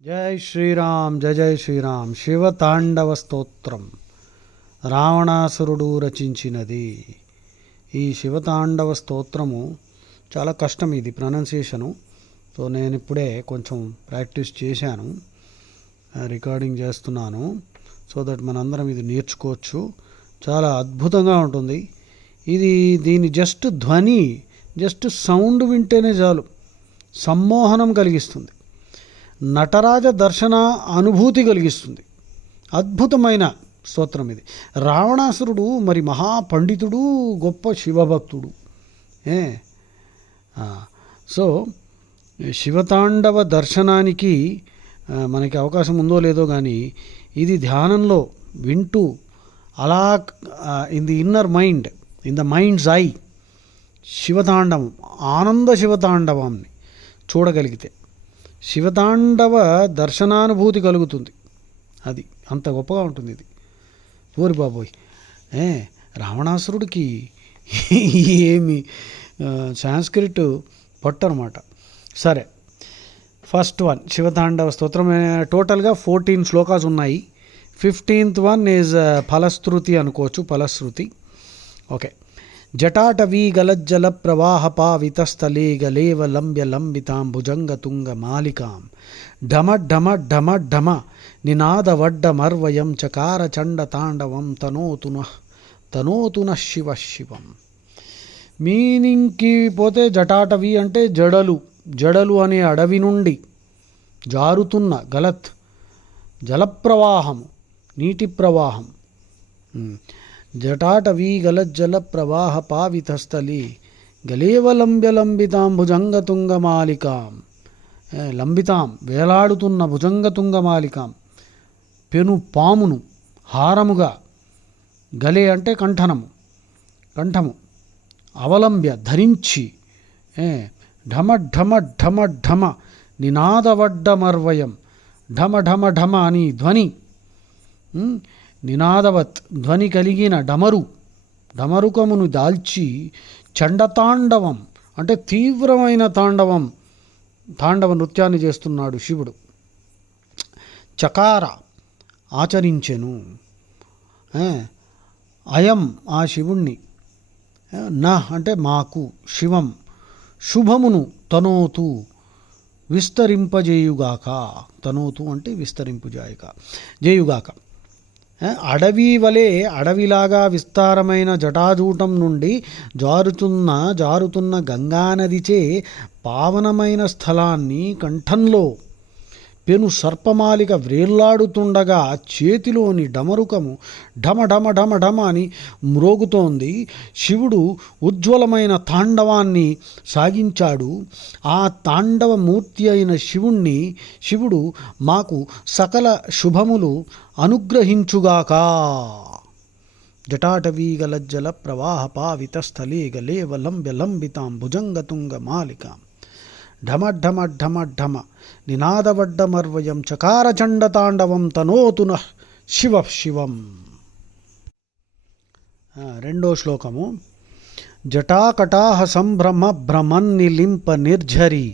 జై జై శ్రీరామ్. శివతాండవ స్తోత్రం రావణాసురుడు రచించినది. ఈ శివతాండవ స్తోత్రము చాలా కష్టం, ఇది ప్రొనౌన్సియేషను. సో నేను ఇప్పుడే కొంచెం ప్రాక్టీస్ చేశాను, రికార్డింగ్ చేస్తున్నాను, సో దట్ మనందరం ఇది నేర్చుకోవచ్చు. చాలా అద్భుతంగా ఉంటుంది ఇది. దీని జస్ట్ సౌండ్ వింటేనే చాలు సమ్మోహనం కలిగిస్తుంది, నటరాజ దర్శన అనుభూతి కలిగిస్తుంది. అద్భుతమైన స్తోత్రం ఇది. రావణాసురుడు మరి మహాపండితుడు, గొప్ప శివభక్తుడు. సో శివతాండవ దర్శనానికి మనకి అవకాశం ఉందో లేదో కానీ, ఇది ధ్యానంలో వింటూ అలా in the inner mind, in the minds I శివతాండవం, ఆనంద శివతాండవాన్ని చూడగలిగితే శివతాండవ దర్శనానుభూతి కలుగుతుంది. అది అంత గొప్పగా ఉంటుంది ఇది. ఓరి బాబోయ్, రావణాసురుడికి ఏమి సాంస్క్రిట్ పట్టు అనమాట. సరే, ఫస్ట్ వన్ శివతాండవ స్తోత్రం. టోటల్గా 14 శ్లోకాస్ ఉన్నాయి. 15th వన్ ఈజ్ ఫలశ్రుతి అనుకోవచ్చు, ఫలశ్రుతి. ఓకే. జటాటవీ గలజ్జల ప్రవాహ పావితస్థలే గలేవ లంబ్య లంబితాం భుజంగ తుంగ మాలికాం ఢమ ఢమ ఢమ ఢమ నినాదవడ్డమర్వయం చకార చండ తాండవం తనోతున శివ శివం. మీనింగ్కి పోతే జటాటవి అంటే జడలు అనే అడవి నుండి జారుతున్న గలత్ జలప్రవాహము, నీటి ప్రవాహం. జటాటవీ గలజ్జల ప్రవాహ పావితస్థలి గలేవలంబ్య లంబితాం భుజంగతుంగ మాలికాం. లంబితాం వేలాడుతున్న భుజంగతుంగ మాలికాం, పెను పామును హారముగా, గలే అంటే కంఠము, అవలంబ్య ధరించి, ఢమ ఢమ ఢమ ఢమ నినాదవడ్డమర్వయం, ఢమ ఢమ ఢమ అని ధ్వని, నినాదవత్ ధ్వని కలిగిన డమరుకమును దాల్చి, చండతాండవం అంటే తీవ్రమైన తాండవ నృత్యాన్ని చేస్తున్నాడు శివుడు. చకార ఆచరించెను, అయం ఆ శివుణ్ణి, నా అంటే మాకు, శివం శుభమును తనోతు విస్తరింపజేయుగాక. తనోతు అంటే జేయుగాక. అడవిలాగా విస్తారమైన జటాజూటం నుండి జారుతున్న గంగానదిచే పావనమైన స్థలాన్ని కంఠంలో పెను సర్పమాలిక వ్రేళ్లాడుతుండగా చేతిలోని డమరుకము ఢమ ఢమ ఢమ ఢమ అని మ్రోగుతోంది. శివుడు ఉజ్వలమైన తాండవాన్ని సాగించాడు. ఆ తాండవ మూర్తి అయిన శివుడు మాకు సకల శుభములు అనుగ్రహించుగాక. జటాటవీ గలజ్జల ప్రవాహ పావితస్థలే గలేవ లంబ్య లంబితాం భుజంగతుంగ మాలికాం ఢమ ఢమ ఢమ ఢమ నినాదవడ్డమర్వయం చకార చండ తాండవం తనోతున శివ శివం. రెండో శ్లోకము. జటాకటాహ సంభ్రమ భ్రమన్నిలింప నిర్ఝరి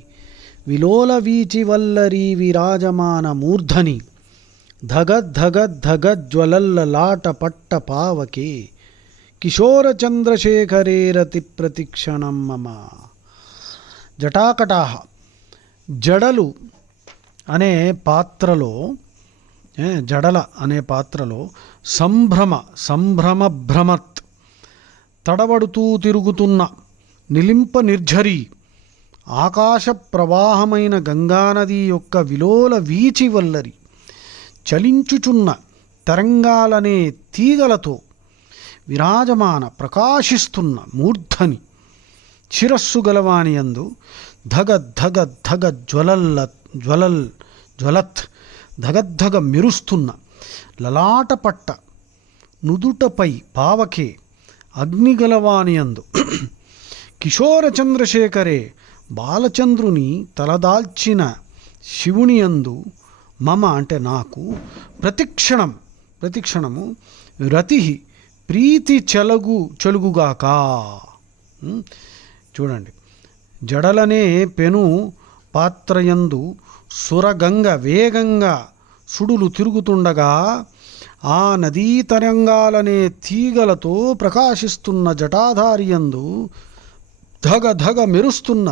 విలోల వీచి వల్లరీ విరాజమాన మూర్ధని ధగ పట్ట పావకే కిశోర చంద్రశేఖరే రతి ప్రతిక్షణం మమ. జటాకటాహ జడల అనే పాత్రలో సంభ్రమ భ్రమత్ తడబడుతూ తిరుగుతున్న నిలింప నిర్ఝరి ఆకాశ ప్రవాహమైన గంగానది యొక్క విలోల వీచి వల్లరి చలించుచున్న తరంగాలనే తీగలతో విరాజమాన ప్రకాశిస్తున్న మూర్ధని శిరస్సు గలవానియందు ధగ జ్వలత్ ధగద్ధగ మెరుస్తున్న లలాటపట్ట నుదుటపై పావకే అగ్నిగలవానియందు కిశోర చంద్రశేఖరే బాలచంద్రుని తలదాల్చిన శివునియందు మమ అంటే నాకు ప్రతిక్షణము రతి ప్రీతి చలుగుగాక. చూడండి, జడలనే పెను పాత్రయందు సురగంగ వేగంగా సుడులు తిరుగుతుండగా ఆ నదీ తరంగాలనే తీగలతో ప్రకాశిస్తున్న జటాధారియందు ధగ ధగ మెరుస్తున్న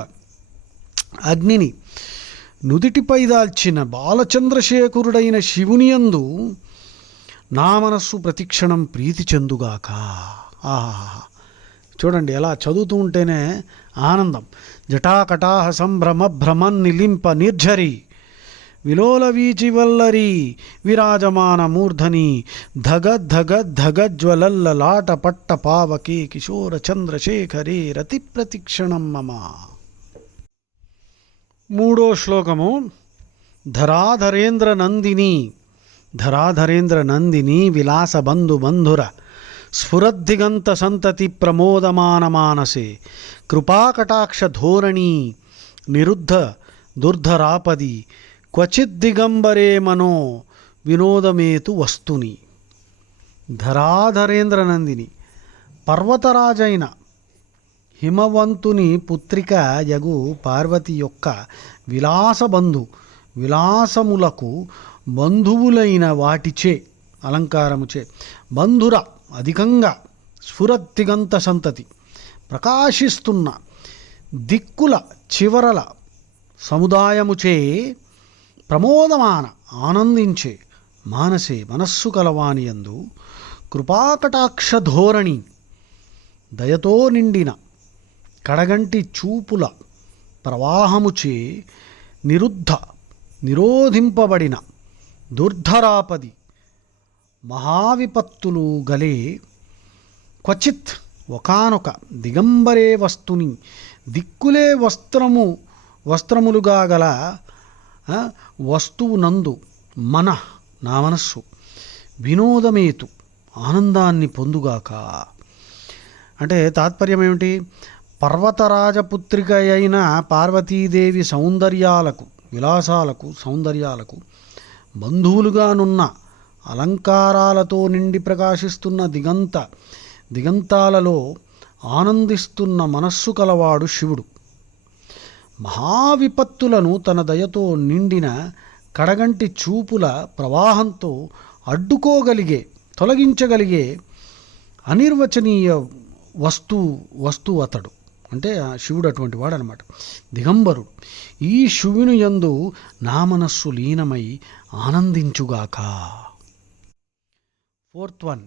అగ్నిని నుదిటిపై దాల్చిన బాలచంద్రశేఖరుడైన శివునియందు నా మనస్సు ప్రతిక్షణం ప్రీతి చెందుగాక. ఆహా, చూడండి ఎలా చదువుతూ ఉంటేనే ఆనందం. జటాకటాహ సంభ్రమ భ్రమన్ నిలింప నిర్ఝరి విలోల వీచి వల్లరి విరాజమాన మూర్ధని ధగ ధగ ధగ జ్వలల్లలాట పట్ట పావకే కిశోర చంద్రశేఖరే రతి ప్రతిక్షణం మమ. మూడో శ్లోకము. ధరాధరేంద్ర నందిని ధరాధరేంద్ర నందిని విలాస బంధు బంధుర స్ఫురద్దిగంత సంతతి ప్రమోదమాన మానసే కృపాకటాక్ష ధోరణి నిరుద్ధ దుర్ధరాపది క్వచిద్దిగంబరే మనో వినోదమేతు వస్తుని. ధరాధరేంద్ర నందిని పర్వతరాజైన హిమవంతుని పుత్రిక యగు పార్వతి యొక్క విలాసములకు బంధువులైన వాటిచే అలంకారముచే బంధుర అధికంగా స్ఫురద్దిగంత సంతతి ప్రకాశిస్తున్న దిక్కుల చివరల సముదాయముచే ప్రమోదమాన ఆనందించే మానసే మనస్సు కలవానియందు కృపాకటాక్ష ధోరణి దయతో నిండిన కడగంటి చూపుల ప్రవాహముచే నిరోధింపబడిన దుర్ధరాపది మహావిపత్తులు గలే క్వచిత్ ఒకానొక దిగంబరే వస్తుని దిక్కులే వస్త్రములుగా గల వస్తువునందు నా మనస్సు వినోదమేతు ఆనందాన్ని పొందుగాక. అంటే తాత్పర్యం ఏమిటి? పర్వతరాజపుత్రిక అయిన పార్వతీదేవి సౌందర్యాలకు బంధువులుగానున్న అలంకారాలతో నిండి ప్రకాశిస్తున్న దిగంతాలలో ఆనందిస్తున్న మనస్సు కలవాడు శివుడు. మహావిపత్తులను తన దయతో నిండిన కడగంటి చూపుల ప్రవాహంతో తొలగించగలిగే అనిర్వచనీయ వస్తువు అతడు. అంటే శివుడు అటువంటి వాడు అనమాట, దిగంబరుడు. ఈ శివుని యందు నా మనస్సు లీనమై ఆనందించుగాక. 4th one.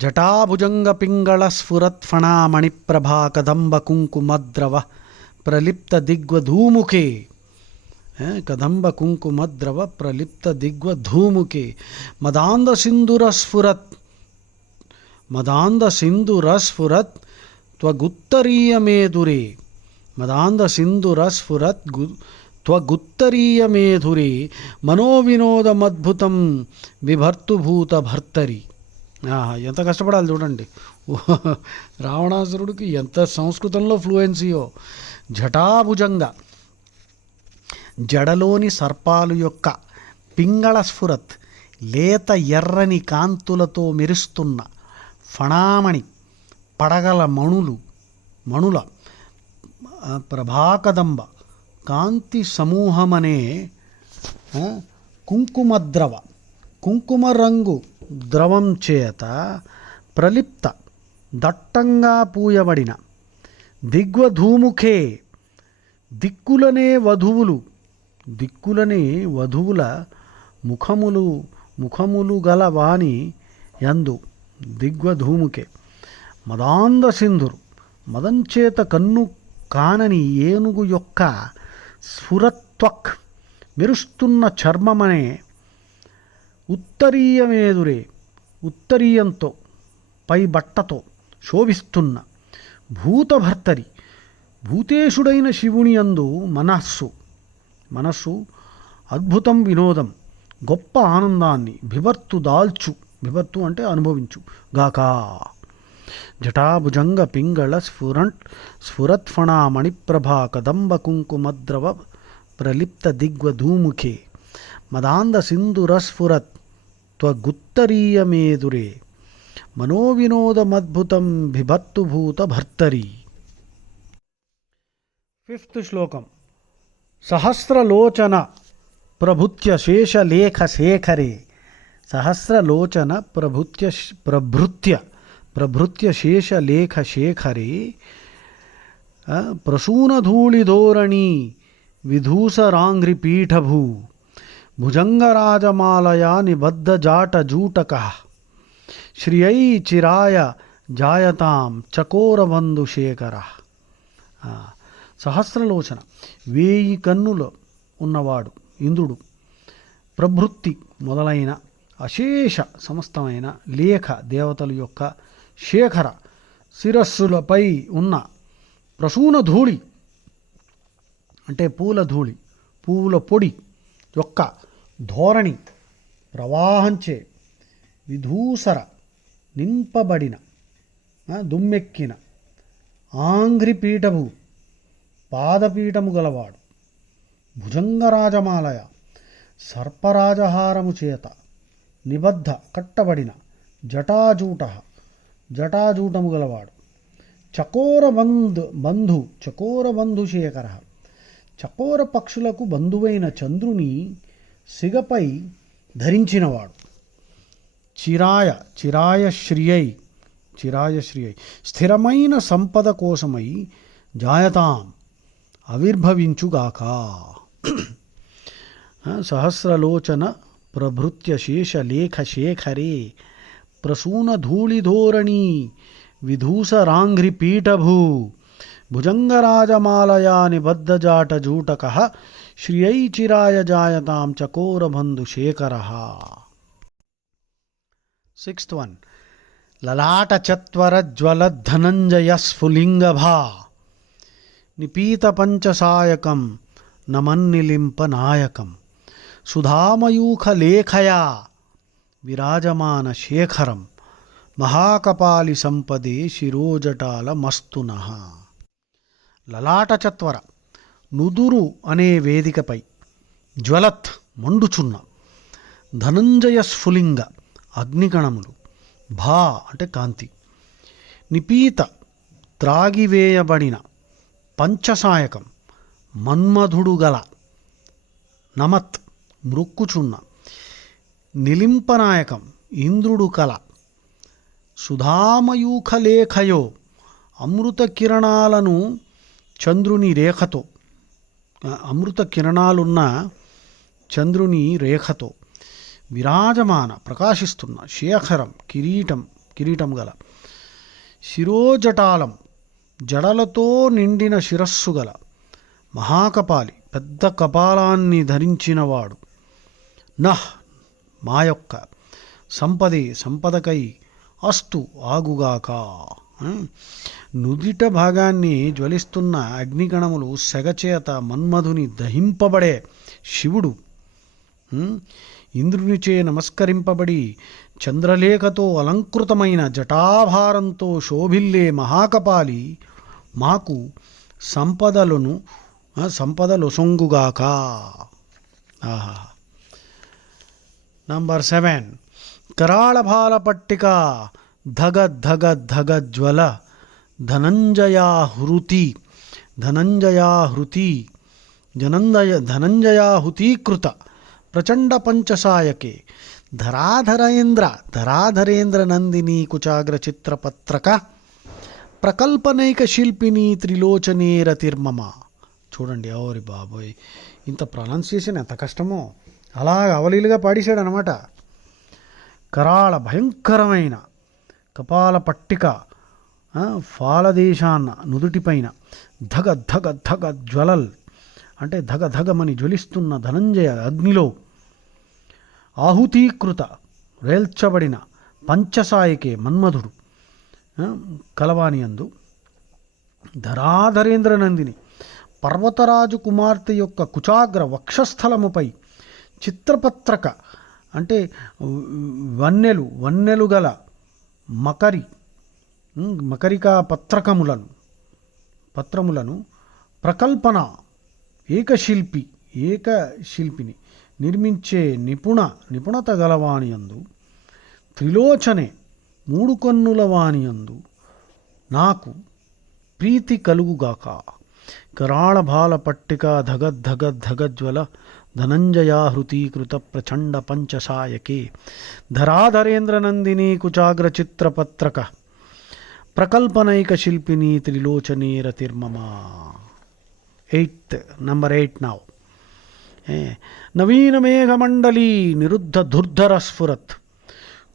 జటాభుజంగ పింగళ స్ఫురత్ ఫణామణి ప్రభా కదంబ కుంకుమద్రవ ప్రలిప్త దిగ్వధూముఖే మదాంద సింధురస్ఫురత్ త్వగుత్తరీయమేధురే మనోవినోదమద్భుతం బిభర్తుభూత భర్తరి. ఎంత కష్టపడాలి చూడండి. రావణాసురుడికి ఎంత సంస్కృతంలో ఫ్లూయెన్సీయో. జటాభుజంగా జడలోని సర్పాలు యొక్క పింగళ స్ఫురత్ లేత ఎర్రని కాంతులతో మెరుస్తున్న ఫణామణి పడగల మణుల ప్రభాకదంబ కాంతి సమూహమనే కుంకుమ రంగు ద్రవం చేత ప్రలిప్త దట్టంగా పూయబడిన దిగ్వధూముఖే దిక్కులనే వధువుల ముఖములు గల వాణి యందు దిగ్వధూముఖే మదాంద సింధురు మదంచేత కన్ను కానని ఏనుగు యొక్క స్ఫురత్వక్ మెరుస్తున్న చర్మమనే ఉత్తరీయంతో పై బట్టతో శోభిస్తున్న భూతభర్తరి భూతేశుడైన శివుని యందు మనస్సు అద్భుతం వినోదం గొప్ప ఆనందాన్ని బిభర్తు అంటే అనుభవించు గాక. జటాభుజంగ పింగళ స్ఫురత్ఫణా మణిప్రభా కదంబ కుంకుమద్రవ ప్రలిప్త దిగ్వధూముఖే మదాంద సింధురస్ఫురత్ త్వగుత్తరీయమేదురే మనోవినోదమద్భుతం బిభర్తుభూత భర్తరి. 5th శ్లోకం. సహస్రలోచన ప్రభృత్య శేషలేఖ శేఖరే. సహస్రలోచన ప్రభృత్య శేషలేఖ శేఖరే ప్రసూనధూళిధోరణి విధూసరాంఘ్రిపీఠభూ భుజంగరాజమాలయా నిబద్ధజాటజూటకః శ్రియై చిరాయ జాయతాం చకోరబంధుశేఖరః. సహస్రలోచన 1000 కన్నులు ఉన్నవాడు ఇంద్రుడు, ప్రభృతి మొదలైన అశేష సమస్తమైన లేఖ దేవతల యొక్క శేఖర శిరస్సులపై ఉన్న ప్రసూన ధూళి అంటే పూల ధూళి, పువ్వుల పొడి యొక్క ధోరణి ప్రవాహంచే విధూసర నింపబడిన దుమ్మెక్కిన ఆంఘ్రిపీఠము పాదపీఠము గలవాడు, భుజంగరాజమాలయ సర్పరాజహారము చేత నిబద్ధ కట్టబడిన జటాజూటము గలవాడు, చకోరబంధుశేఖర చకోర పక్షులకు బంధువైన చంద్రుని సిగపై ధరించినవాడు, చిరాయ శ్రియై స్థిరమైన సంపద కోసమై జాయతాం ఆవిర్భవించుగాక. సహస్రలోచన ప్రభృత్య శేషలేఖ శేఖరే ప్రసూనధూళిధోరణి విధూసరాంఘ్రిపీఠభూ భుజంగరాజమాలయా నిబద్ధజాటజూటకః శ్రియై చిరాయ జాయతాం చకోరబంధుశేఖరః. 6th one. లలాటచత్వరజ్వలద్ధనంజయ స్ఫులింగభా నిపీతపంచసాయకం నమన్నిలింపనాయకం సుధామయూఖలేఖయా విరాజమాన శేఖరం మహాకపాలి సంపదే శిరోజటాల మస్తునః. లలాటచత్వర నుదురు అనే వేదికపై జ్వలత్ మండుచున్న ధనంజయ స్ఫులింగ అగ్నికణములు, భా అంటే కాంతి, నిపీత త్రాగివేయబడిన పంచసాయకం మన్మధుడు గల నమత్ మృక్కుచున్న నిలింపనాయకం ఇంద్రుడు కల సుధామయూఖలేఖయో అమృత కిరణాలను చంద్రుని రేఖతో అమృత కిరణాలున్న చంద్రుని రేఖతో విరాజమాన ప్రకాశిస్తున్న శేఖరం కిరీటం గల శిరోజటాలం జడలతో నిండిన శిరస్సు గల మహాకపాలి పెద్ద కపాలాన్ని ధరించినవాడు, నహ్ మా యొక్క సంపదకై అస్తు ఆగుగాక. నుదిట భాగాన్ని జ్వలిస్తున్న అగ్నిగణములు సెగచేత మన్మధుని దహింపబడే శివుడు ఇంద్రునిచే నమస్కరింపబడి చంద్రలేఖతో అలంకృతమైన జటాభారంతో శోభిల్లే మహాకపాలి మాకు సంపదలొసొంగుగాక. నంబర్ 7. कराळभाल पट्टिका धग धग धग ज्वल धनञ्जयाहुतीकृत प्रचंड पंचसायके धराधरेन्द्र नंदिनी कुचाग्र चित्रपत्रक ప్రకల్పనైక శిల్పిని త్రిలోచనే రతిర్మమ. చూడండి, ఓరి బాబోయ్, ఇంత ప్రొనౌన్సియేషన్ ఎంత కష్టమో అలాగ అవలీలుగా పాడేశాడు అనమాట. కరాళ భయంకరమైన కపాల పట్టిక ఫాలదేశాన్న నుదుటిపైన ధగ ధగ ధగ జ్వలల్ అంటే ధగ ధగమని జ్వలిస్తున్న ధనంజయ అగ్నిలో ఆహుతీకృత రేల్చబడిన పంచసాయికే మన్మధుడు కలవానియందు ధరాధరేంద్ర నందిని పర్వతరాజు కుమార్తె యొక్క కుచాగ్ర వక్షస్థలముపై చిత్రపత్రక అంటే వన్నెలు గల మకరికా పత్రములను ప్రకల్పన ఏకశిల్పిని నిర్మించే నిపుణత గలవానియందు త్రిలోచనే 3 కన్నుల వానియందు నాకు ప్రీతి కలుగుగాక. कराळभाल पट्टिका धगद्धगद्धगज्वल धनञ्जयाहृतीकृत प्रचण्ड पञ्चसायके धराधरेन्द्रनन्दिनी कुचाग्रचित्रपत्रक प्रकल्पनैकशिल्पिनी त्रिलोचने रतिर्ममा. Number 8 now. नवीन मेघमण्डली निरुद्ध धुर्धर स्फुरत्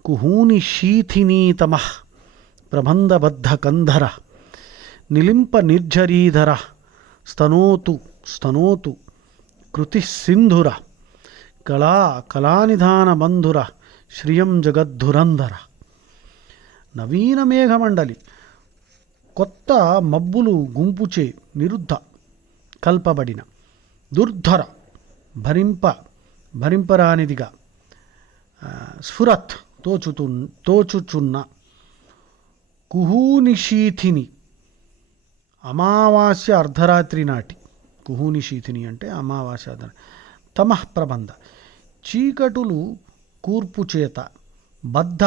कुहूनि शीथिनी तमः प्रबन्धबद्ध कंधर निलिम्प निर्झरीधर स्तनोतु स्तनोतु कृति सिंधुर कला कलानिधान बंधुर శ్రియం జగద్ధురంధర. నవీన మేఘమండలి, కొత్త మబ్బులు గుంపుచే నిరుద్ధ కల్పబడిన, దుర్ధర భరింపరానిదిగా, స్ఫురత్ తోచుచున్న, కుహూనిశీథిని అమావాస్య అర్ధరాత్రి నాటి, కుహూనిశీథిని అంటే అమావాస్య తమః ప్రబంధ చీకటులు కూర్పు చేత, బద్ధ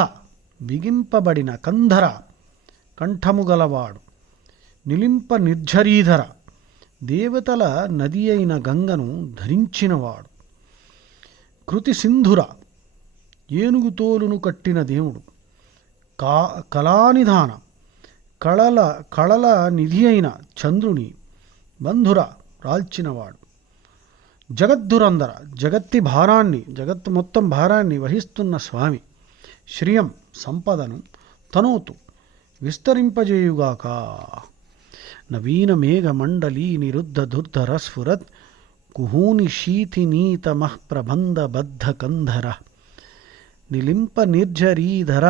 బిగింపబడిన, కంధర కంఠము గలవాడు, నిలింప నిర్ఝరీధర దేవతల నది అయిన గంగను ధరించినవాడు, కృతి సింధుర ఏనుగు తోలును కట్టిన దేవుడు, కళానిధాన కళల నిధి అయిన చంద్రుని బంధుర రాల్చినవాడు, జగద్ధురంధర జగత్తు మొత్తం భారాన్ని వహిస్తున్న స్వామి, శ్రియం సంపదను, తనోతు విస్తరింపజేయుగాక. నవీన మేఘమండలీ నిరుద్ధ దుర్ధర స్ఫురత్ కుహూని శీథినీతమః ప్రబంధబద్ధ కంధర నిలింప నిర్ఝరీధర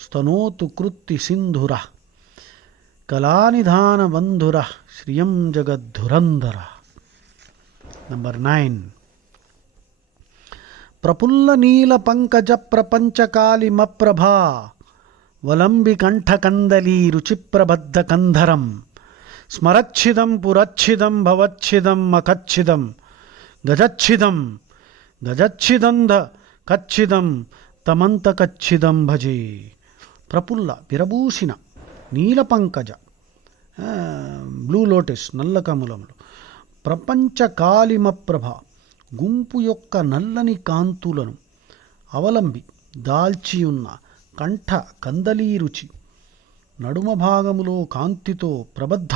స్తనోతు కృత్తి సింధుర కళానిధాన బంధుర శ్రియం జగద్ధురంధర. నంబర్ 9. ప్రఫుల్ల నీల పంకజ ప్రపంచకాలిమప్రభా వలంబి కంఠకందలీ రుచిప్రబద్ధ కంధరం స్మరచ్ఛిదం పురచ్ఛిదం భవచ్ఛిదం మఖచ్ఛిదం గజచ్ఛిదం గజచ్ఛిదంధ కచ్ఛిదం తమంతకచ్ఛిదం భజే. ప్రఫుల్ల విరబూసిన, నీల పంకజ బ్లూ లోటస్ నల్ల కమలములు, ప్రపంచ కాలిమప్రభ గుంపు యొక్క నల్లని కాంతులను, అవలంబి దాల్చియున్న, కంఠ కందలీ రుచి నడుమ భాగములో కాంతితో ప్రబద్ధ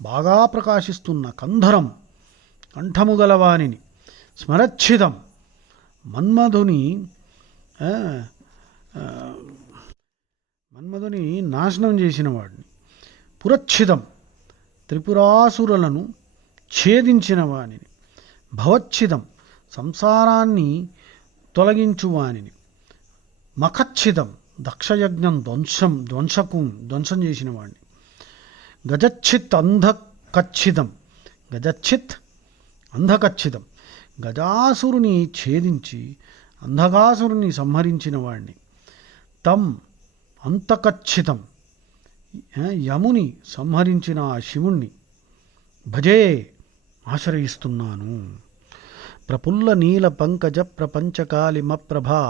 బాగా ప్రకాశిస్తున్న కంధరం కంఠము గలవానిని, స్మరచ్ఛిదం మన్మధుని నాశనం చేసిన వాడిని, పురచ్ఛిదం త్రిపురాసురులను ఛేదించిన వానిని, భవచ్ఛిదం సంసారాన్ని తొలగించువానిని, మఖచ్ఛిదం దక్షయజ్ఞం ధ్వంసం చేసిన వాడిని, గజచ్చిత్ అంధకచ్చిదం అంధకచ్చిదం గజాసురుని ఛేదించి అంధకాసురుని సంహరించిన వాడిని, తం అంతకచ్చితం యముని సంహరించిన ఆ శివుణ్ణి భజే ఆశ్రయిస్తున్నాను. ప్రఫుల్ల నీల పంకజ ప్రపంచకాలిమప్రభా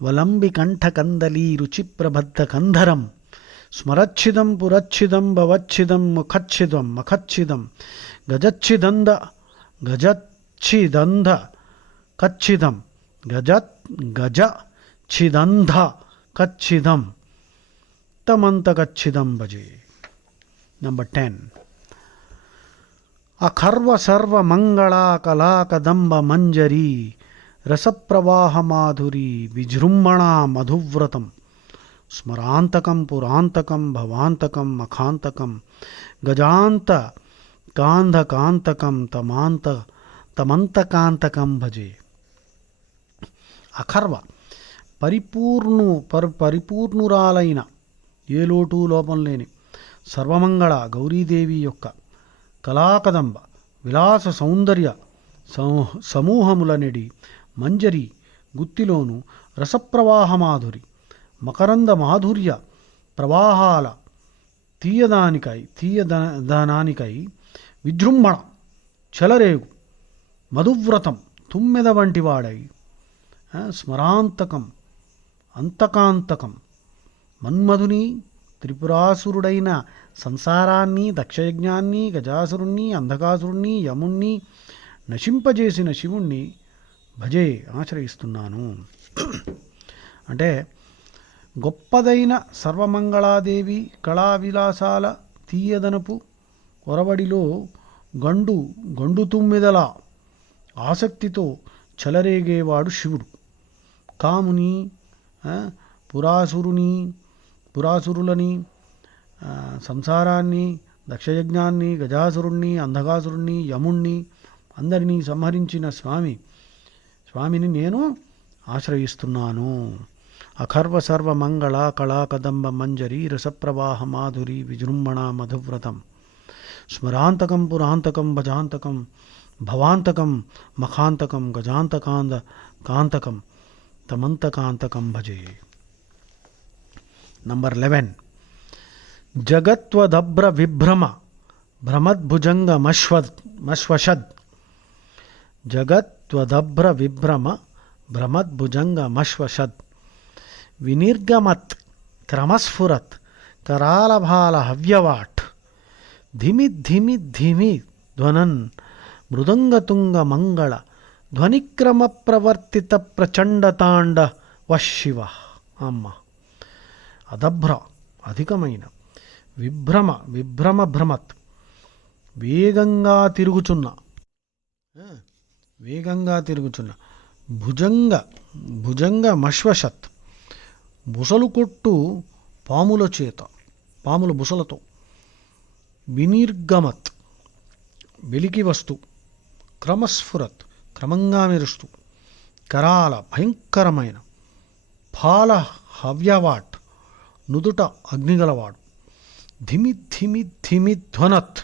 వలంబి కంఠకందలీ రుచిప్రబద్ధ కంధరం స్మరచ్ఛిదం పురచ్ఛిదం భవచ్ఛిదం మఖచ్ఛిదం గజచ్ఛిదంధ కచ్చిదం గజచ్ఛిదంధ కచ్చిదం తమంతకచ్చిదం భజే. నంబర్ 10. అఖర్వ సర్వ మంగళా కళాకదంబ మంజరీ రసప్రవాహ మాధురీ విజృంభణా మధువ్రతం స్మరాంతకం పురాంతకం భవాంతకం మఖాంతకం గజాంత కాంధకాంతకం తమంతకాంతకం భజే. అఖర్వ పరిపూర్ణురాలైన, ఏ లోటు లోపం లేని సర్వమంగళ గౌరీదేవి యొక్క కళాకదంబ విలాస సౌందర్య సమూహములనెడి మంజరి గుత్తిలోను రసప్రవాహ మాధురి మకరంద మాధుర్య ప్రవాహాల తీయదనానికై విజృంభణ చలరేగు మధువ్రతం తుమ్మెద వంటి వాడై, స్మరాంతకం అంతకాంతకం మన్మధుని త్రిపురాసురుడైన సంసారాన్ని, దక్షయజ్ఞాన్ని, గజాసురుణ్ణి, అంధకాసురుణ్ణి, యముణ్ణి నశింపజేసిన శివుణ్ణి భజే ఆశ్రయిస్తున్నాను. అంటే గొప్పదైన సర్వమంగళాదేవి కళావిలాసాల తీయదనపు ఒరవడిలో గండు తుమ్మిదల ఆసక్తితో చెలరేగేవాడు శివుడు. కాముని, పురాసురులని, సంసారాన్ని, దక్షయజ్ఞాన్ని, గజాసురుణ్ణి, అంధకాసురుణ్ణి, యముణ్ణి అందరినీ సంహరించిన స్వామిని నేను ఆశ్రయిస్తున్నాను. అఖర్వ సర్వమంగళ కళాకదంబ మంజరి రసప్రవాహ మాధురి విజృంభణ మధువ్రతం స్మరాంతకం పురాంతకం భజాంతకం భవాంతకం మఖాంతకం గజాంతకాంతకం తమంతకాంతకం భజే. నంబర్ 11. జగత్వదభ్ర విభ్రమ భ్రమద్భుజంగమశ్వషద్. జగత్వదభ్ర విభ్రమ భ్రమద్భుజంగమశ్వషద్ వినిర్గమత్ క్రమస్ఫురత్ కరాలభాల హవ్యవాట్ ధిమి ధిమి ధిమి ధ్వనన్ మృదంగతుంగ మంగళ ధ్వనిక్రమ ప్రవర్తిత ప్రచండతాండ వశివ. అమ్మ, అదభ్ర అధికమైన, విభ్రమ భ్రమత్ వేగంగా తిరుగుచున్న భుజంగ మశ్వషత్ బుసలు కొట్టు పాముల బుసలతో, వినిర్గమత్ వెలికి వస్తూ, క్రమస్ఫురత్ క్రమంగా మెరుస్తూ, కరాల భయంకరమైన, ఫాల హవ్యవాట్ నుదుట అగ్నిగలవాడు, ధిమి ధిమి ధిమి ధ్వనత్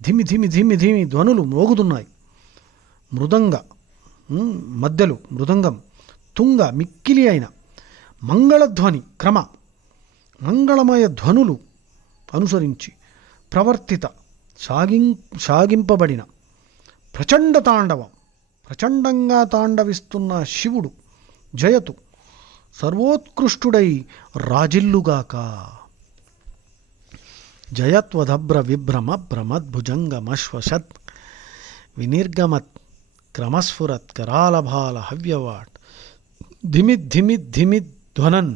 ధిమి ధిమి ధిమి ధిమి ధ్వనులు మోగుతున్నాయి, మధ్యలు మృదంగం, తుంగ మిక్కిలి అయిన, మంగళధ్వని క్రమ మంగళమయ ధ్వనులు అనుసరించి, ప్రవర్తిత సాగింపబడిన, ప్రచండ తాండవం ప్రచండంగా తాండవిస్తున్న శివుడు జయతు సర్వోత్కృష్టుడై రాజిల్లుగాక. జయత్వదభ్ర విభ్రమ భ్రమద్భుజంగమశ్వషద్ వినిర్గమత్ క్రమస్ఫురత్ కరాలభాల హవ్యవాట్ ధిమి ధిమి ధిమి ధ్వనన్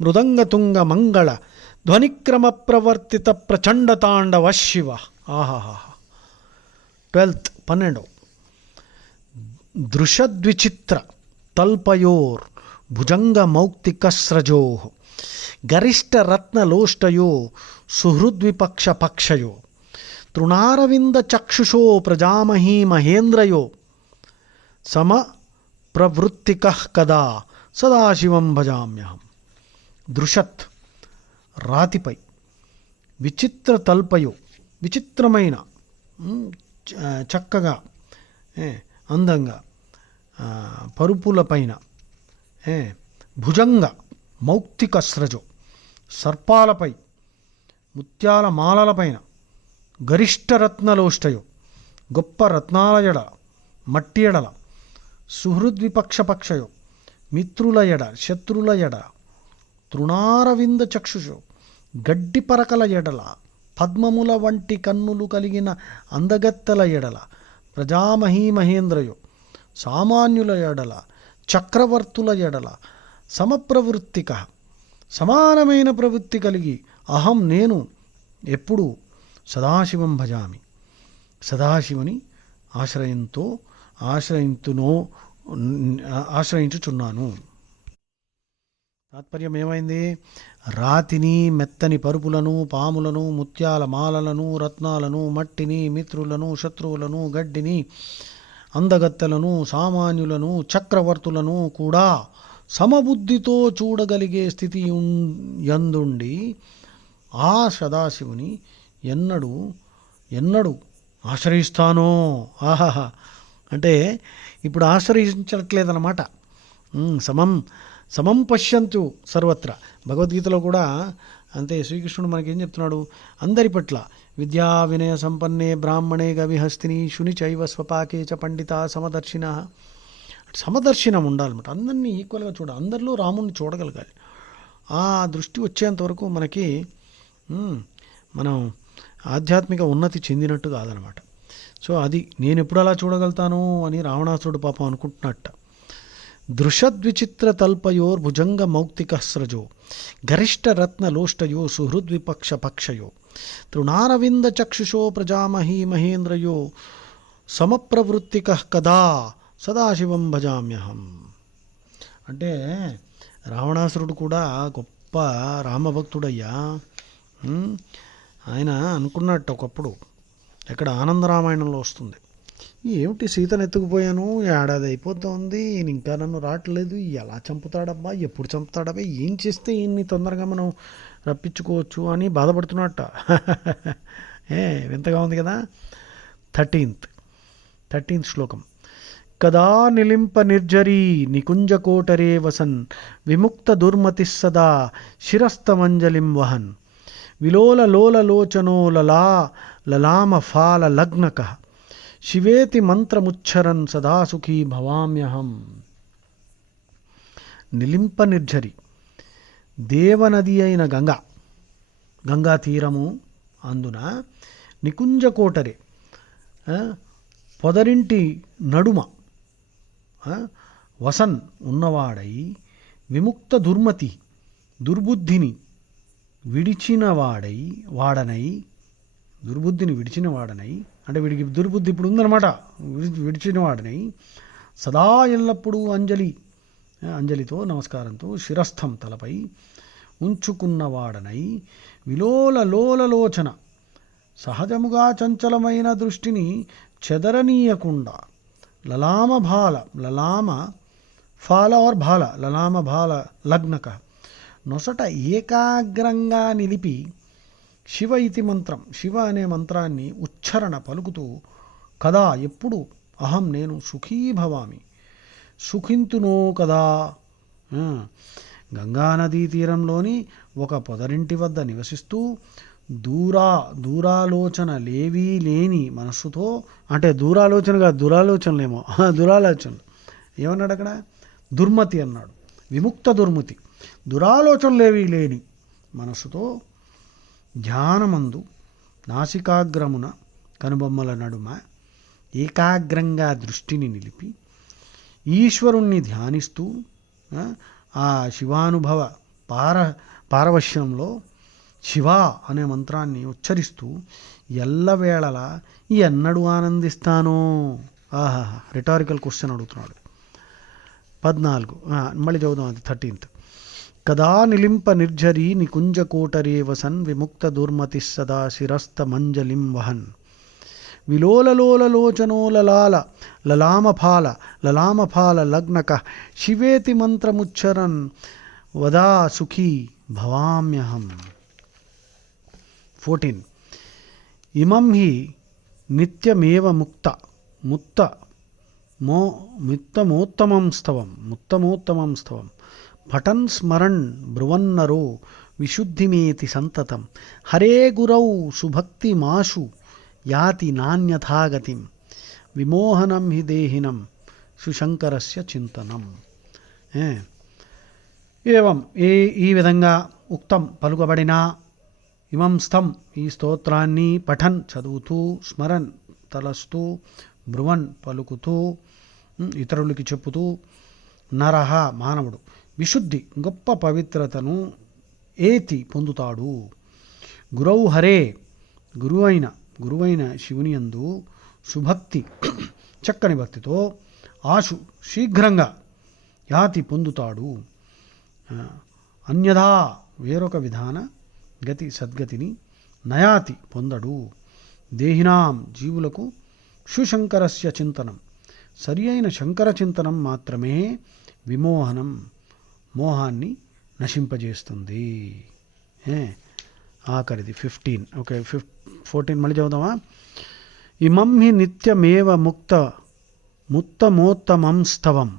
మృదంగతుంగ మంగళ ధ్వనిక్రమ ప్రవర్తిత ప్రచండ తాండవ శివ. ఆహాహా. 12. దృశద్విచిత్ర తల్పయోర్ భుజంగ మౌక్తికస్రజో గరిష్టరత్నలోష్టయో సుహృద్విపక్ష పక్షయో తృణారవింద చక్షుషో ప్రజామహీ మహేంద్రయో సమ ప్రవృత్తికః కదా సదాశివం భజామ్యహం. దృశత్ రాతిపై, విచిత్ర తల్పయో విచిత్రమైన, చక్కగా అందంగా పరుపులపైన, భుజంగ మౌక్తికస్రజో సర్పాలపై, ముత్యాల మాలలపైన, గరిష్టరత్నలోష్టయో గొప్ప రత్నాల ఎడ, మట్టి ఎడల, సుహృద్విపక్షపక్షయో మిత్రుల ఎడ శత్రుల ఎడ, తృణారవింద చక్షుషో గడ్డి పరకల ఎడల, పద్మముల వంటి కన్నులు కలిగిన అందగత్తెల ఎడల, ప్రజామహీ మహేంద్రయో సామాన్యుల ఎడల, చక్రవర్తుల ఎడల, సమప్రవృత్తిక సమానమైన ప్రవృత్తి కలిగి, అహం నేను ఎప్పుడు సదాశివం భజామి సదాశివుని ఆశ్రయించుచున్నాను. తాత్పర్యం ఏమైంది? రాతిని, మెత్తని పరుపులను, పాములను, ముత్యాల మాలలను, రత్నాలను, మట్టిని, మిత్రులను, శత్రువులను, గడ్డిని, అందగత్తెలను, సామాన్యులను, చక్రవర్తులను కూడా సమబుద్ధితో చూడగలిగే స్థితి యందుండి ఆ సదాశివుని ఎన్నడు ఆశ్రయిస్తానో. ఆహాహా. అంటే ఇప్పుడు ఆశ్రయించట్లేదన్నమాట. సమం పశ్యంతు సర్వత్ర. భగవద్గీతలో కూడా అంతే. శ్రీకృష్ణుడు మనకేం చెప్తున్నాడు? అందరి పట్ల విద్యా వినయ సంపన్నే బ్రాహ్మణే గవిహస్తిని శుని చైవ స్వపాకే చ పండిత సమదర్శనం ఉండాలన్నమాట. అందరినీ ఈక్వల్గా చూడాలి, అందరిలో రాముడిని చూడగలగాలి. ఆ దృష్టి వచ్చేంతవరకు మనం ఆధ్యాత్మిక ఉన్నతి చెందినట్టు కాదనమాట. సో అది నేను ఎప్పుడు అలా చూడగలుగుతాను అని రావణాసురుడు పాపం అనుకుంటున్నట్ట. దృషద్విచిత్ర తల్పయోర్ భుజంగ మౌక్తికస్రజో గరిష్ట రత్న లోష్టయో సుహృద్విపక్ష పక్షయో తృణారవింద చక్షుషో ప్రజామహీ మహేంద్రయో సమప్రవృత్తిక కదా సదాశివం భజామ్యహం. అంటే రావణాసురుడు కూడా గొప్ప రామభక్తుడయ్యా. ఆయన అనుకున్నట్టు ఒకప్పుడు, ఎక్కడ ఆనందరామాయణంలో వస్తుంది, ఏమిటి సీతను ఎత్తుకుపోయాను, ఏడాది అయిపోతుంది, ఈయన ఇంకా నన్ను రావట్లేదు, ఎలా చంపుతాడబ్బా, ఎప్పుడు చంపుతాడబ్బా, ఏం చేస్తే ఈయన్ని తొందరగా మనం రప్పించుకోవచ్చు అని బాధపడుతున్నట్ట. వింతగా ఉంది కదా. 13th శ్లోకం. కదా నిలింప నిర్జరీ నికుంజకోటరే వసన్ విముక్త దుర్మతి సదా శిరస్తమంజలిం వహన్ విలోల లోల లోచనో లలా లలామ ఫాల లగ్నక శివేతి మంత్రముచ్చరన్ సదా సుఖీ భవామ్యహం. నిలింప నిర్జరి, దేవనది అయిన గంగా తీరము అందున నికుంజకోటరే, పొదరింటి నడుమ వసన్ ఉన్నవాడై విముక్త దుర్మతి దుర్బుద్ధిని విడిచిన వాడనై అంటే వీడికి దుర్బుద్ధి ఇప్పుడు ఉందన్నమాట, విడిచిన వాడనై సదా ఎల్లప్పుడూ అంజలితో నమస్కారంతో శిరస్థం తలపై ఉంచుకున్నవాడనై విలోల లోలలోచన సహజముగా చంచలమైన దృష్టిని చెదరనీయకుండా లలామ భాల లగ్నక నొసట ఏకాగ్రంగా నిలిపి శివ ఇతి మంత్రం, శివ అనే మంత్రాన్ని ఉచ్చారణ పలుకుతూ కదా ఎప్పుడు అహం నేను సుఖీభవామి సుఖింతునో కదా. గంగానదీ తీరంలోని ఒక పొదరింటి వద్ద నివసిస్తూ దూరాలోచన లేవీ లేని మనస్సుతో, అంటే దూరాలోచనగా దురాలోచనలేమో, దురాలోచనలు ఏమన్నాడు అక్కడ, దుర్మతి అన్నాడు, విముక్త దుర్మతి, దురాలోచనలేవీ లేని మనస్సుతో ధ్యానమందు నాసికాగ్రమున కనుబొమ్మల నడుమ ఏకాగ్రంగా దృష్టిని నిలిపి ఈశ్వరుణ్ణి ధ్యానిస్తూ ఆ శివానుభవ పారవశ్యంలో శివ అనే మంత్రాన్ని ఉచ్చరిస్తూ ఎల్లవేళలా ఎన్నడూ ఆనందిస్తానో. రిటారికల్ క్వశ్చన్ అడుగుతున్నాడు. 14 మళ్ళీ చదువుదాం, అది 13th. కదా నిలింప నిర్జరీ నికుంజకోటరే వసన్ విముక్త దుర్మతి సదా శిరస్థ మంజలిం వహన్ విలోలలోలలోచనో లలామఫాల లగ్నక శివేతి మంత్రముచ్చరన్ వదా సుఖీ భవామ్యహం. 14. ఇమం హి నిత్యమేవ ముత్తమోత్తమం స్తవం పఠన్ స్మరణ్ బ్రువన్నరో విశుద్ధిమేతి సంతతం హరే గురౌ సుభక్తి మాషు యాతి నాన్యథాగతిం విమోహనం హి దేహినం సుశంకరస్య చింతనం. ఏవం ఈ విధంగా ఉక్తం పలుకబడిన ఇమం స్థం ఈ స్తోత్రాన్ని పఠన్ చదువుతూ, స్మరన్ తలస్తూ, బ్రువన్ పలుకుతూ, ఇతరులకి చెప్పుతూ, నరహ మానవుడు విశుద్ధి గొప్ప పవిత్రతను ఏతి పొందుతాడు. గురౌ హరే గురువైన శివుని యందు సుభక్తి చక్కని భక్తితో ఆశు శీఘ్రంగా యాతి పొందుతాడు. అన్యథా వేరొక విధాన గతి సద్గతిని నయాతి పొందడు. దేహినాం జీవులకు సుశంకరస్య చింతనం సరి అయిన శంకర చింతనం మాత్రమే విమోహనం మోహాన్ని నశింపజేస్తుంది. ఆఖరిది 15. ఓకే, 14 మళ్ళీ చదువుదామా. ఇమం హి నిత్యమేవ ముత్తమోత్తమం స్తవం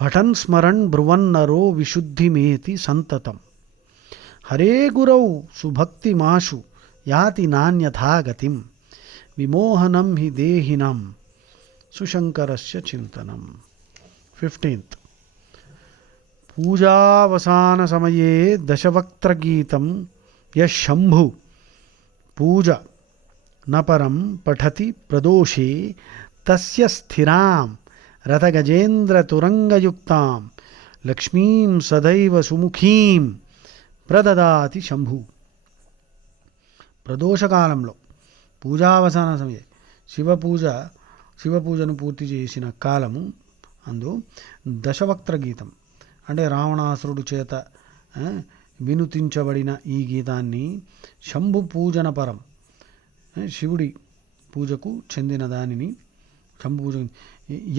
పఠన్ స్మరణ్ బ్రువన్నరో విశుద్ధిమేతి సంతతం హరే గురౌ సుభక్తిమాషు యాతి నాన్యథాగతిం విమోహనం హి దేహినం సుశంకరస్య చింతనం. 15th. పూజావసాన సమయే దశవక్త్రగీతం యశంభు పూజ నపరం పఠతి ప్రదోషే తస్య స్థిరాం రథగజేంద్రతురంగయుక్తాం లక్ష్మీం సదైవ సుముఖీం ప్రదదాతి శంభు. ప్రదోషకాలంలో పూజావసాన సమయం శివపూజను పూర్తి చేసిన కాలము అందు దశవక్త్ర గీతం అంటే రావణాసురుడు చేత వినుతించబడిన ఈ గీతాన్ని శంభు పూజన పరం శివుడి పూజకు చెందిన దానిని శంభు పూజ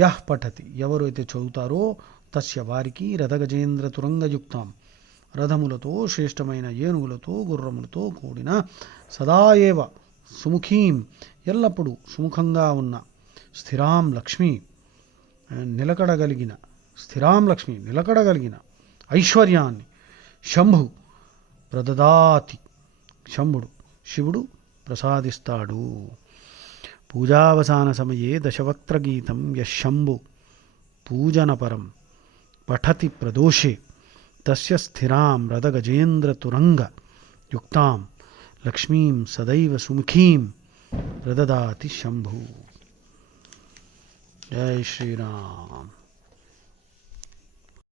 యహ్ పఠతి ఎవరు అయితే చదువుతారో తస్య వారికి రథగజేంద్ర తురంగయుక్తం రథములతో శ్రేష్టమైన ఏనుగులతో గుర్రములతో కూడిన సదాయేవ సుముఖీం ఎల్లప్పుడూ సుముఖంగా ఉన్న స్థిరాం లక్ష్మి నిలకడగలిగిన ఐశ్వర్యాన్ని శంభు ప్రదదాతి శివుడు ప్రసాదిస్తాడు. పూజావసాన సమయే దశవక్త్ర గీతం యశంభు పూజనపరం పఠతి ప్రదోషే తస్య స్థిరాం రథగజేంద్రతురంగ యుక్తాం లక్ష్మీం సదైవ సుముఖీం ప్రదదాతి శంభు. జై శ్రీరామ్.